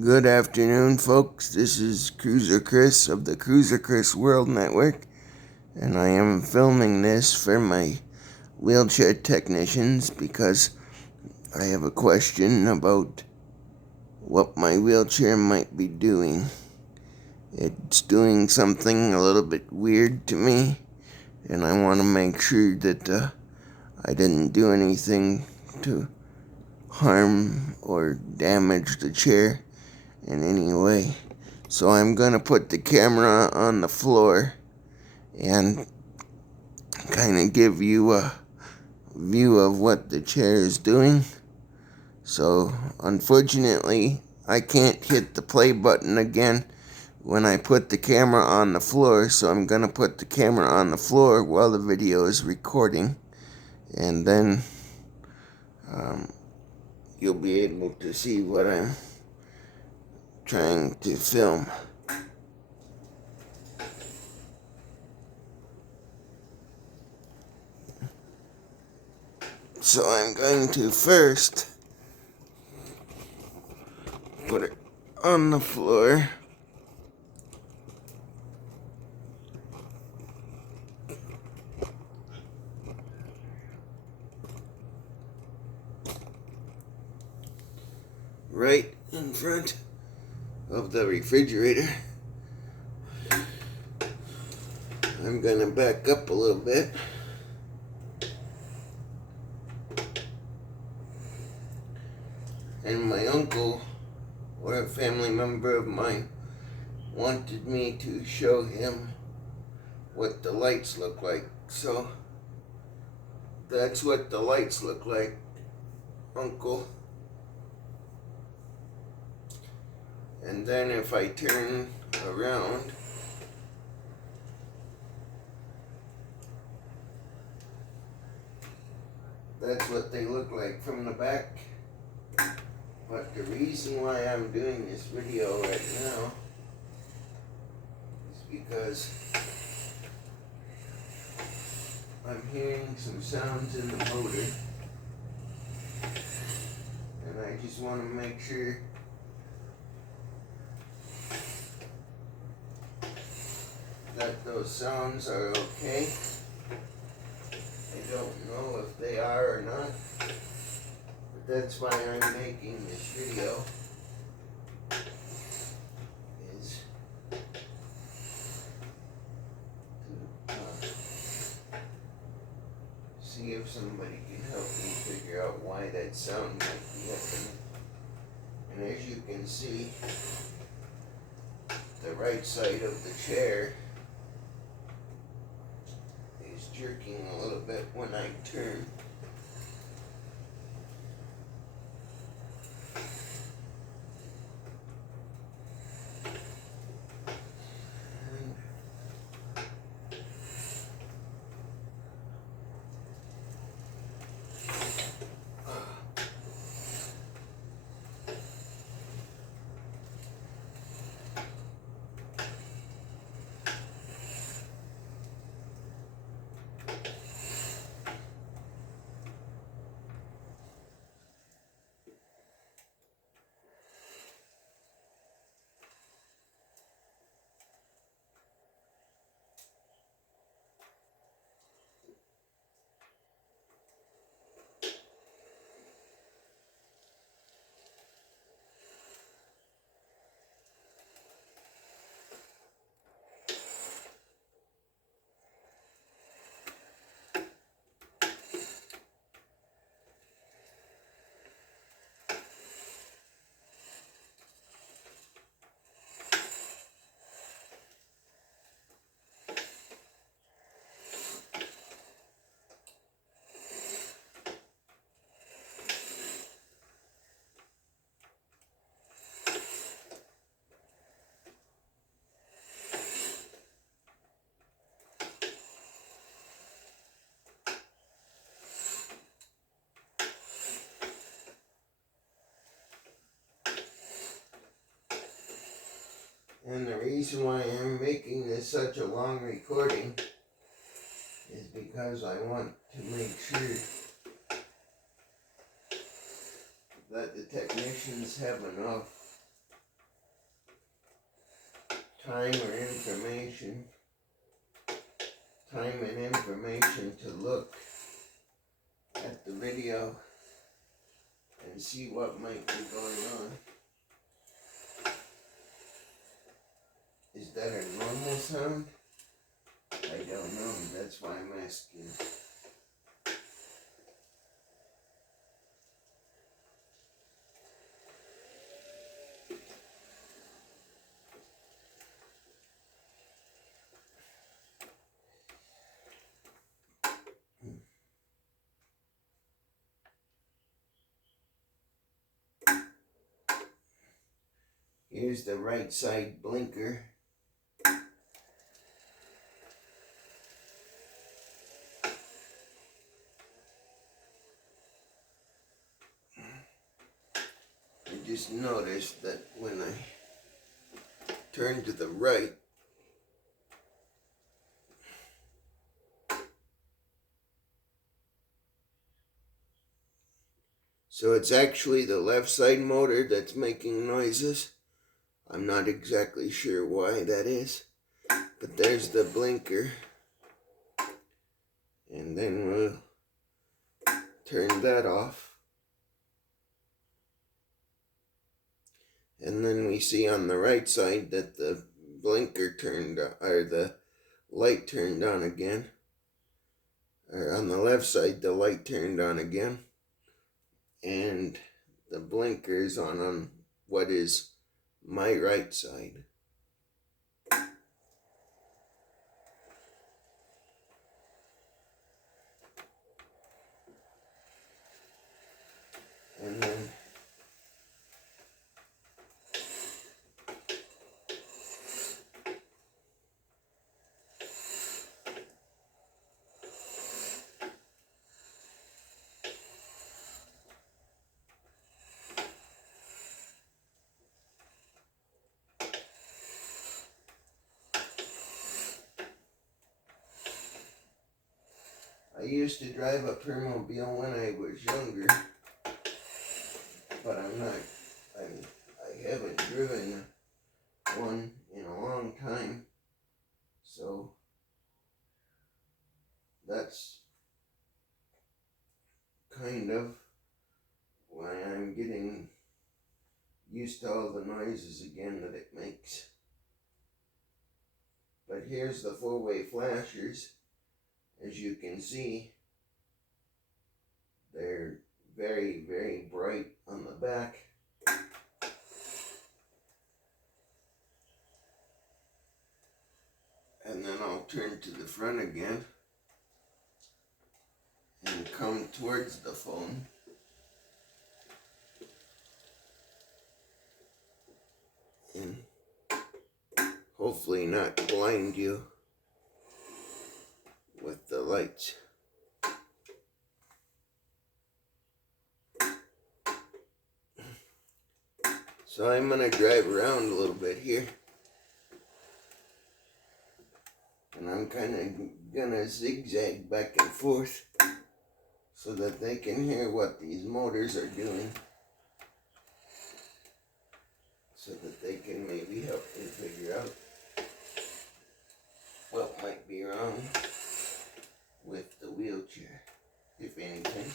Good afternoon, folks. This is Cruiser Chris of the Cruiser Chris World Network, and I am filming this for my wheelchair technicians because I have a question about what my wheelchair might be doing. It's doing something a little bit weird to me, and I want to make sure that I didn't do anything to harm or damage the chair in any way. So I'm gonna put the camera on the floor and kind of give you a view of what the chair is doing. So unfortunately, I can't hit the play button again when I put the camera on the floor, so I'm gonna put the camera on the floor while the video is recording, and then you'll be able to see what I'm trying to film. So I'm going to first put it on the floor. Right in front of the refrigerator. I'm gonna back up a little bit. And my uncle, or a family member of mine, wanted me to show him what the lights look like. So that's what the lights look like, Uncle. And then if I turn around, that's what they look like from the back. But the reason why I'm doing this video right now is because I'm hearing some sounds in the motor, and I just want to make sure that those sounds are okay. I don't know if they are or not, but that's why I'm making this video, is to see if somebody can help me figure out why that sound might be happening. And as you can see, the right side of the chair is jerking a little bit when I turn. And the reason why I'm making this such a long recording is because I want to make sure that the technicians have enough time and information to look at the video and see what might be going on. Is that a normal sound? I don't know, that's why I'm asking. Here's the right side blinker. I just noticed that when I turn to the right, so it's actually the left side motor that's making noises. I'm not exactly sure why that is, but there's the blinker. And then we'll turn that off. And then we see on the right side that the blinker turned on, or the light turned on again. Or on the left side, the light turned on again. And the blinker is on what is my right side. And then I used to drive a permobil when I was younger, but I haven't driven one in a long time, so that's kind of why I'm getting used to all the noises again that it makes. But here's the four-way flashers. As you can see, they're very, very bright on the back. And then I'll turn to the front again and come towards the phone. And hopefully not blind you with the lights. So I'm going to drive around a little bit here. And I'm kind of going to zigzag back and forth so that they can hear what these motors are doing. So that they can maybe help me figure out what might be wrong with the wheelchair, if anything.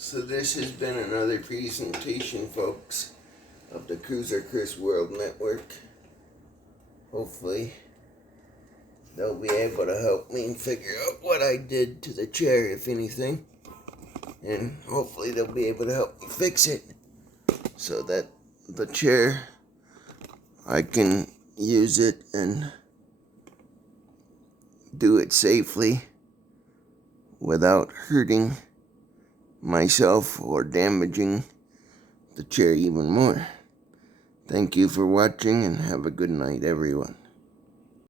So this has been another presentation, folks, of the Cruiser Chris World Network. Hopefully they'll be able to help me figure out what I did to the chair, if anything. and hopefully they'll be able to help me fix it so that the chair, I can use it and do it safely without hurting myself or damaging the chair even more. Thank you for watching, and have a good night, everyone.